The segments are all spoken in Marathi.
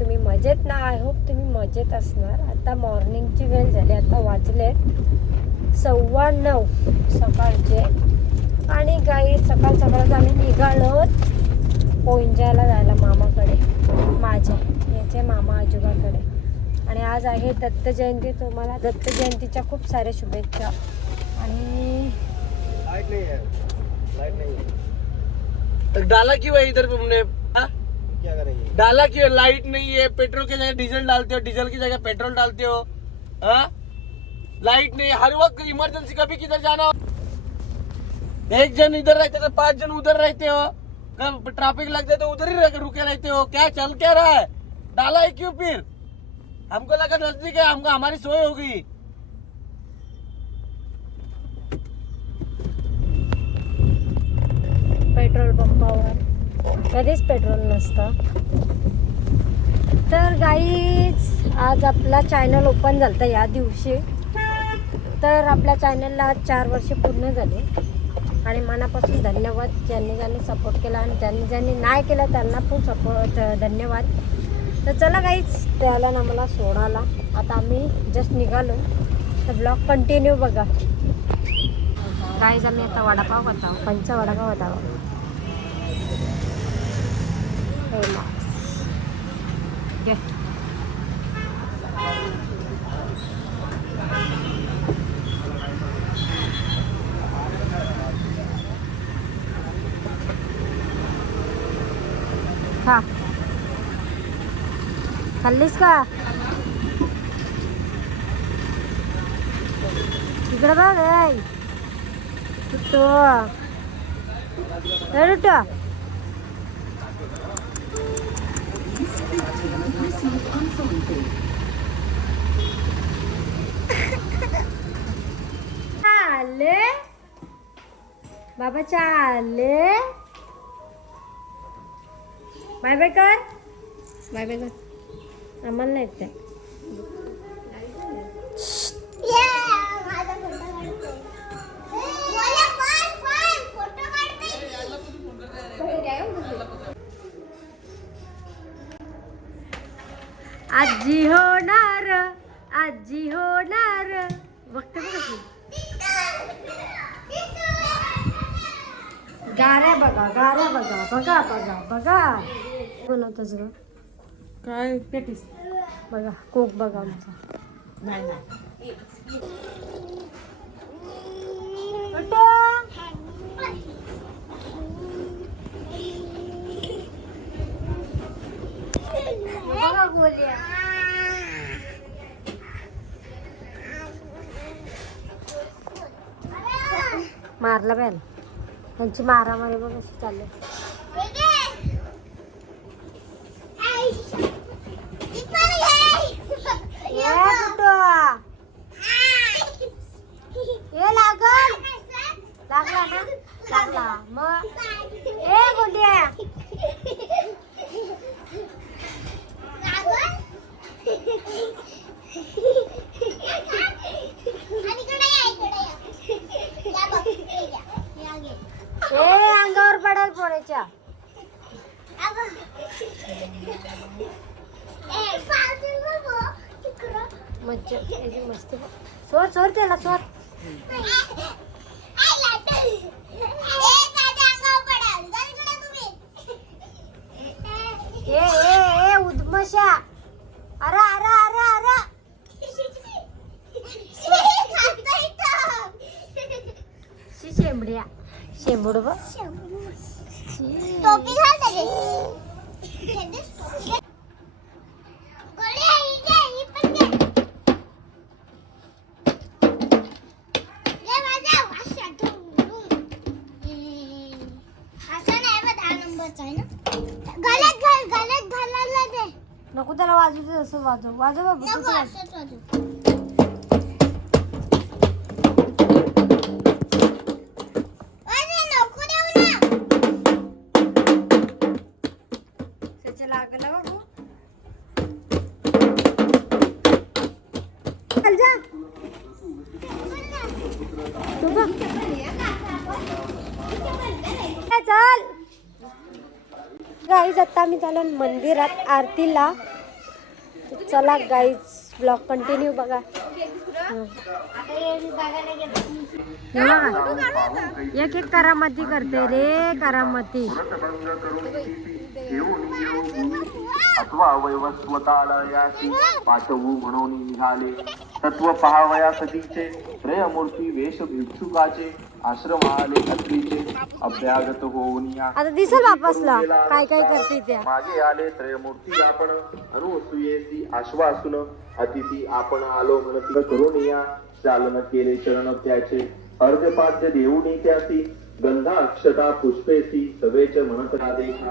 तुम्ही मजेत ना? आय होप तुम्ही मजेत असणार. आता मॉर्निंगची वेळ झाली आता वाजले सव्वा नऊ सकाळचे. आणि गाई सकाळ सकाळच आम्ही निघालो पोंजाला जायला मामाकडे माझ्या याचे मामा आजोबाकडे. आणि आज आहे दत्त जयंती तुम्हाला दत्त जयंतीच्या खूप साऱ्या शुभेच्छा. आणि डाला किंवा इतर डाला क्यों लाइट नहीं है, पेट्रोल की जगह डीजल डालते हो, डीजल की जगह पेट्रोल डालते हो हाँ? लाइट नहीं हर वक्त इमरजेंसी, कभी किधर जाना हो? एक जन इधर रहते तो पाँच जन उधर रहते हो। कब ट्रैफ़िक लगते तो उधर ही रुके रहते हो। क्या चल क्या रहा है? डाला है क्यों फिर? हमको लगा नज़दीक है, हमको हमारी सोय हो गई। पेट्रोल पंपावर कधीच पेट्रोल नसतं. तर गाईच आज आपला चॅनल ओपन झालं या दिवशी. तर आपल्या चॅनलला आज चार वर्ष पूर्ण झाले. आणि मनापासून धन्यवाद. ज्यांनी ज्यांनी सपोर्ट केला आणि ज्यांनी ज्यांनी नाही केला त्यांना पण सपोर्ट धन्यवाद. तर चला गाईच त्याला ना मला सोडायला. आता आम्ही जस्ट निघालो. तर ब्लॉग कंटिन्यू बघा. गाईज आम्ही आता वडापाव होता पंच वडापाव होता आहोत फेमस घे. खा खाल्लीस का इकडे बघ ऐ कुठं एवढं चाले. बाबा चाले. बाय बाय कर. बाय बाय कर. आम्हाला नाही येत ते. आजी होणार आजी होणार. बघते. गाऱ्या बघा गाऱ्या बघा बघा बघा बघा. बनवतच ग काय? पेटीस बघा कोक बघा आमचा. बघा गोल्या. मारला बॅल त्यांची मारामारी बघ कशी चालली ये कुठं? ये लागल लागला ना लागला मग ए गोल्या ए अंगावर पडाल पोळ्याच्या मज्जा याची मस्त. सोर सोर त्याला सोर ए ए ए उद्मशा. अरे अरे अरे अरे. शी शेंबड्या. शेंबूड बघ. शी. टोपी घाल त्याची. गोळी आहे, इथे, ही पण घे. घे माझा, अशा ढुंढून. हम्म. असा नाही बा, दहा नंबरचा आहे ना. गळ्यात घाल, गळ्यात घालायला दे. नको त्याला वाजू दे असं वाजव वाजव बाबू चल मंदिरात आरतीला चला गाईज ब्लॉग कंटिन्यू बघा हं. हे बघा. एक एक करामती करते रे करामती अथवा वैवस्वतालयासी पाठवू म्हणून निघाले. तत्व पहावया सतीचे त्रयमूर्ती वेश भिक्षुकाचे आश्रम आले अत्रीचे अभ्यागत होऊन आता दिसेल वापसला काय काय करते त्या? मागे आले त्रयमूर्ती आपण अनुसूयेसी आश्वासून अतिथी आपण आलो म्हणती. करून या. चालन केले चरण त्याचे. अर्धपाद्य देऊनी त्यासी गंधा अक्षता पुष्पेसी. सवेच म्हणत देखा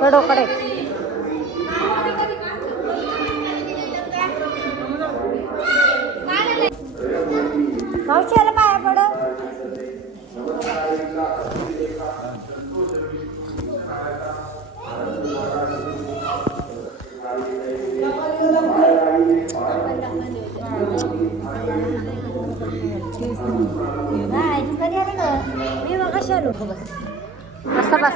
आहे कसं ना बाबू? रोकड आहे का? रोकड आहे. कसं रोकड आहे प्लस रोकड आहे. रोकड आहे. हा, बाबा कर. हा. सोड. डोका. सोड रोकड आहे. मावशी आला पाया पड कधी आली गं? मी मग कशी बस बस बस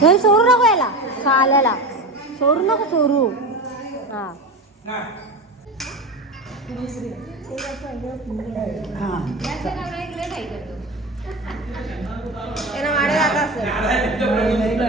हे सोडू नको याला चालायला सोडू नको सोडू. हा. इव्हिनिंग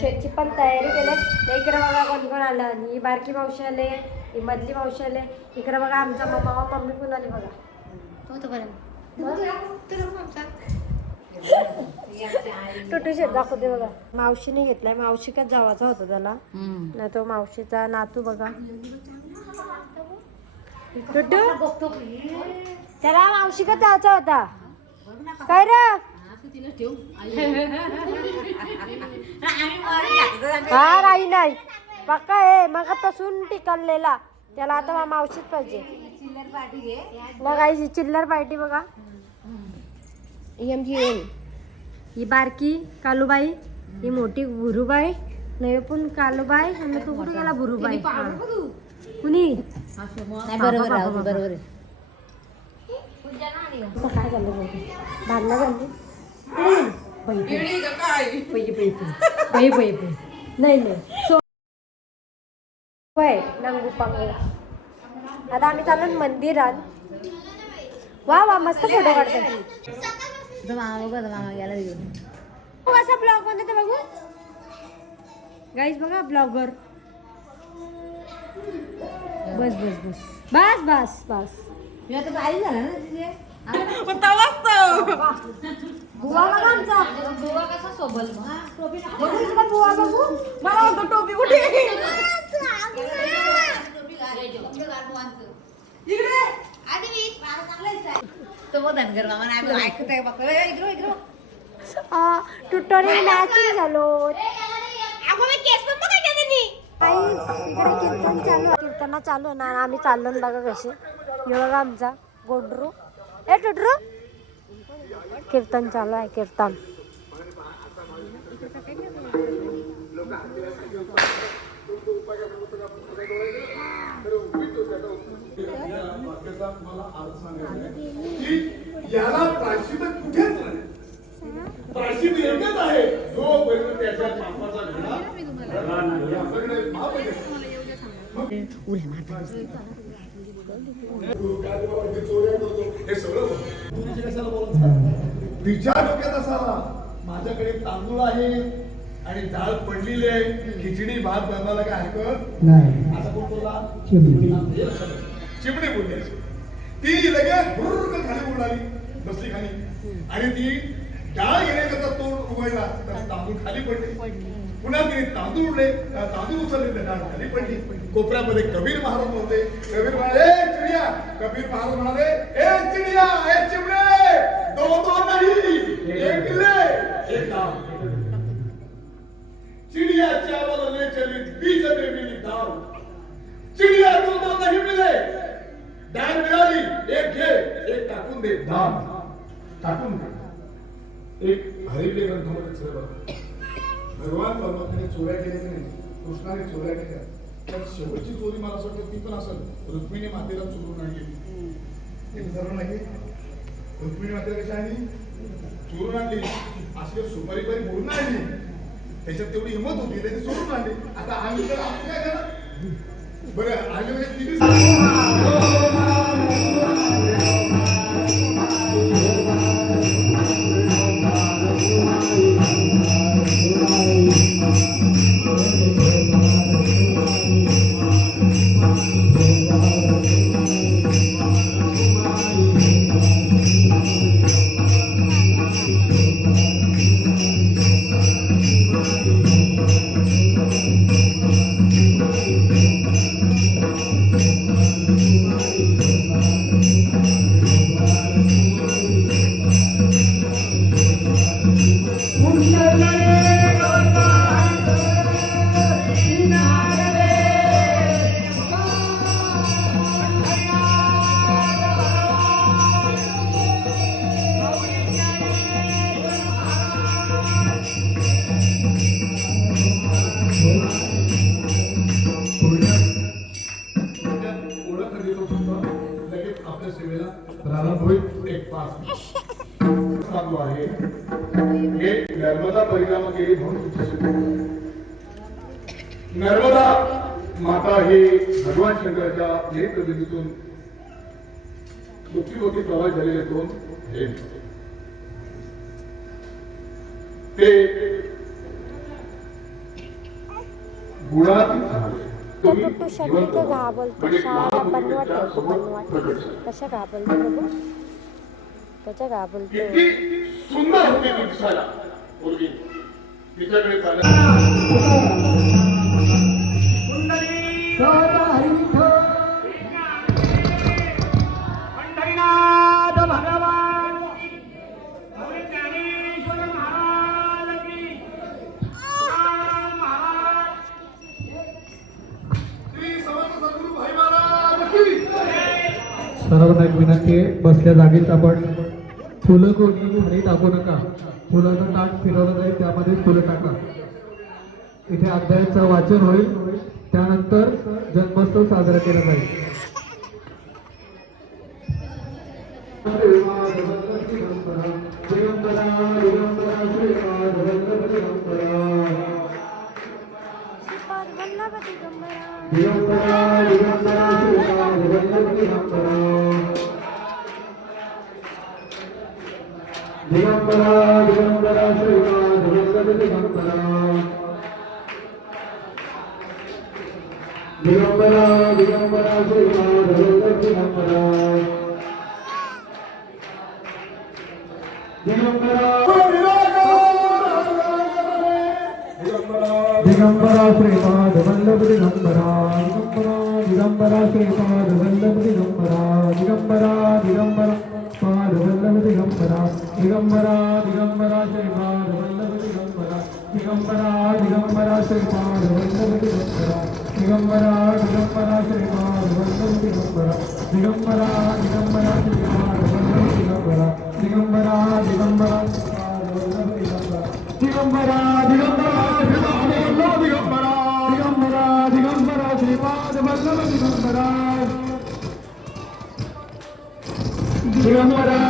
शेटची पण तयारी केली. इकडे बघा कोण कोण आलं. आणि ही बारकी मावशी आले ही मधली मावशी आले. इकडे बघा आमचा मम्मा मम्मी पण आली बघा. टुटू शेट दाखवते बघा. मावशीने घेतलाय. मावशी का जावाचा होता त्याला. नाही तो मावशीचा नातू बघा. टुटू त्याला मावशी का जायचा होता? काय रे? हा राही नाही. पक्का आहे. मग तसून टिकलेला त्याला आता मा- मावशीच पाहिजे. बघा ही चिल्लर पार्टी बघा. ही आमची येईल. ही बारकी कालूबाई ही मोठी गुरुबाई नाही पण कालूबाई आणि तू कुठे गेला गुरुबाई? हा. कुणी बरोबर बरोबर. काय झालं बघ. भांडणं झाली. नाही नाही सो नंगू पांगू आता आम्ही चाललो मंदिरात. वा वा मस्त फोटो काढतो कसा ब्लॉगमध्ये ते बघू? गाईज बघा ब्लॉगर बस बस बस. बस बस बस. बुवा बघा आमचा. बघू इकडे बुवा बघू. मला म्हणतो टोपी कुठे? ट्युटोरियल मॅचिंग झालो. काही इकडे कीर्तन चालू आहे. कीर्तना चालू आहे ना आम्ही चाललो ना बघा कसे हे बघा आमचा गोडरू. ए टुटरू. कीर्तन चालू आहे कीर्तन. याला प्रायश्चित कुठेच नाही प्रायश्चित एकच आहे. जोपर्यंत त्याच्या पापाचा घडा? हे सगळं तिच्या डोक्यात असावा. माझ्याकडे तांदूळ आहे आणि डाळ पडलेली आहे. खिचडी भात बनवायला काय हरकत? नाही. असा कोण बोलला? चिमणी. बोलली ती लगेच भुर्र खाली उडाली. बसली खाली. आणि ती डाळ घेण्याकरता तोंड उघडला. तर तांदूळ खाली पडले. पुन्हा तिने तांदूळ उडले. तांदूळ उचलले. तर डाळ खाली पडली. कोपऱ्यामध्ये कबीर महाराज होते. कबीर म्हणाले "ए, चिडिया! कबीर महाराज म्हणाले ए चिडिया ए चिमणे चली बीच में मिली दाल चिड़िया दो दो नहीं मिले। डाळ मिळाली एक घे एक टाकून दे दाल टाकून दे। एक हरिले ग्रंथामध्ये बघा. भगवान परमात्म्याने चोऱ्या केल्या की नाही? कृष्णाने चोऱ्या केल्या. तर शेवटची चोरी मला असं वाटतं ती पण असेल. रुक्मिणी मातेला चोरून आणली. हे विचारलं नाही रुक्मिणी मातेला कशी आणली? चोरून आणली. अशी काही सुपारी पारी नाही आणली. त्याच्यात तेवढी हिंमत होती त्याची सोडून आणली आता आम्ही तर आपण काय करणार बरं आम्ही म्हणजे तिने हे भगवान शंकराच्या नेत्रबिंदूतून पृथ्वीवरती प्रवास झालेले दोन हे ते गुणातीत झाले. तुम्ही तो शक्ती का घा बोलतो म्हणजे महापुरुषाच्या समोर प्रकट झाले. कशा घा बोलतो बघू. कशा घा बोलतो इतकी सुंदर होती ती दिसायला. मुलगी. तिच्याकडे चालत श्री समर्थ भाई महाराज सर्वांना एक विनंती आहे. बसल्या जागेत आपण फुलं कोणी खाली टाकू नका. फुलाचं ताट फिरवलं जाईल त्यामध्ये फुलं टाका. इथे अध्यायाचं वाचन होईल. त्यानंतर जन्मोत्सव साजरा केला जाईल दिगंबरा दिगंबरा श्रीपाद वल्लभ दिगंबरा दिगंबरा दिगंबरा श्रीपाद वल्लभ दिगंबरा दिगंबरा दिगंबरा श्रीपाद वल्लभ दिगंबरा दिगंबरा दिगंबरा श्रीपाद वल्लभ दिगंबरा दिगंबरा श्रीपाद वल्लभ दिगंबरा दिगंबरा दिगंबरा श्रीपाद वल्लभ दिगंबरा दिगंबरा दिगंबरा दिगंबरा दिगंबरा श्रीपाद वल्लभ दिगंबरा। दिगंबरा दिगंबरा श्रीपाद वल्लभ दिगंबरा। दिगंबरा दिगंबरा श्रीपाद वल्लभ दिगंबरा। दिगंबरा दिगंबरा श्रीपाद वल्लभ दिगंबरा। दिगंबरा दिगंबरा श्रीपाद वल्लभ दिगंबरा। दिगंबरा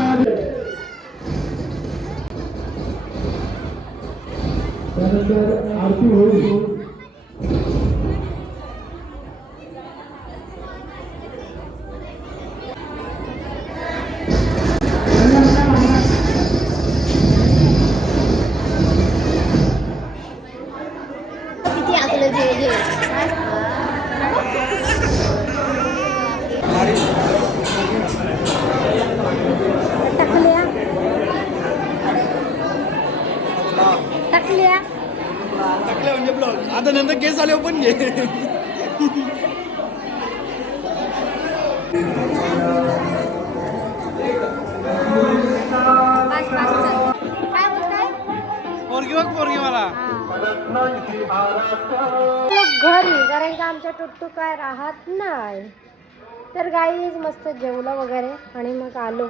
तर गाईज मस्त जेवलं वगैरे आणि मग आलो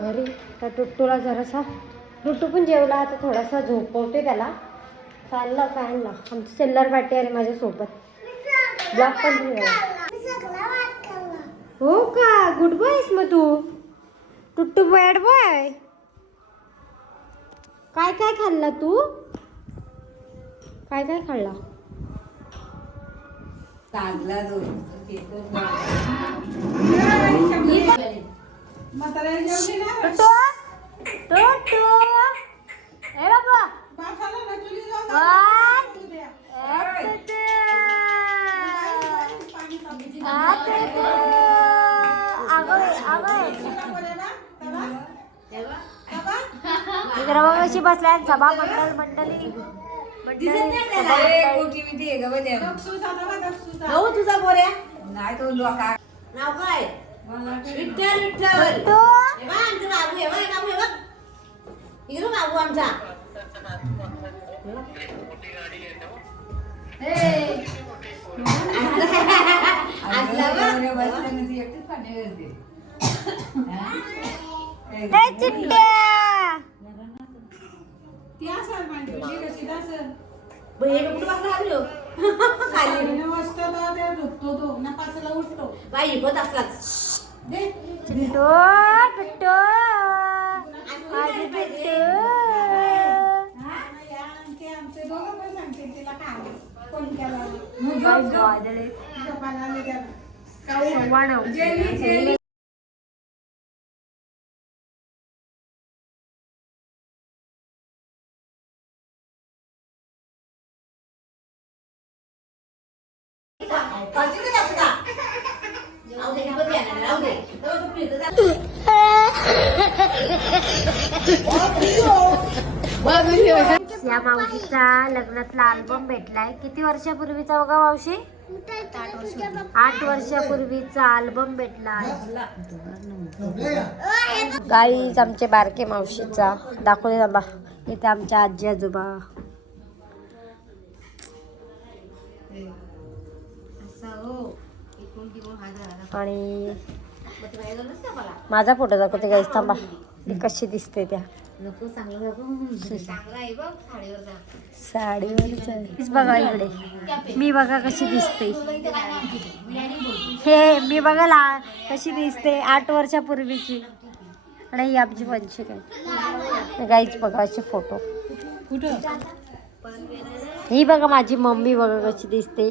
घरी. तर टुट्टूला जरासा टुट्टू पण जेवला आता थोडासा झोपवते त्याला. फॅनला फॅनला आमची सेल्लर पार्टी आली माझ्यासोबत. ब्लॉग पण हो का? गुड बॉय मग तू. टुट्टू बॅड बॉय काय काय खाल्ला तू? काय काय खाल्ला? इकडं बघ कशी बसल्या सभा मंडळी सभा मंडळी. भाऊ तुझा बोऱ्या नाही तो लोका. नाव काय? विठ्ठल विठ्ठल. टुट्टू. हे बघ आमचा बाबू हे. बघ. हे? बाबू हे बघ इकडे बाबू आमचा ए चिट्ट्या बाई बघ असलाच. चिट्टू पिट्टू माझी पिट्टू वाजले सव्वा नऊ राहू दे बघ याला, राहू दे तेव्हा तू पिळतं जा. या मावशीचा लग्नातला अल्बम भेटलाय. किती वर्षापूर्वीचा बघा मावशी? आठ वर्षापूर्वीचा अल्बम भेटला गाईच आमचे बारके मावशीचा. दाखवले बाबा बा इथे आमच्या आजी आजोबा. आणि माझा फोटो दाखवते गाईस थांबा. कशी दिसते त्या. साडीवर बघा इकडे. मी बघा कशी दिसते. हे मी बघा ला कशी दिसते आठ वर्षापूर्वीची आणि ही आमची वंशिक आहे. गाईच बघा असे फोटो. ही बघा माझी मम्मी बघा कशी दिसते.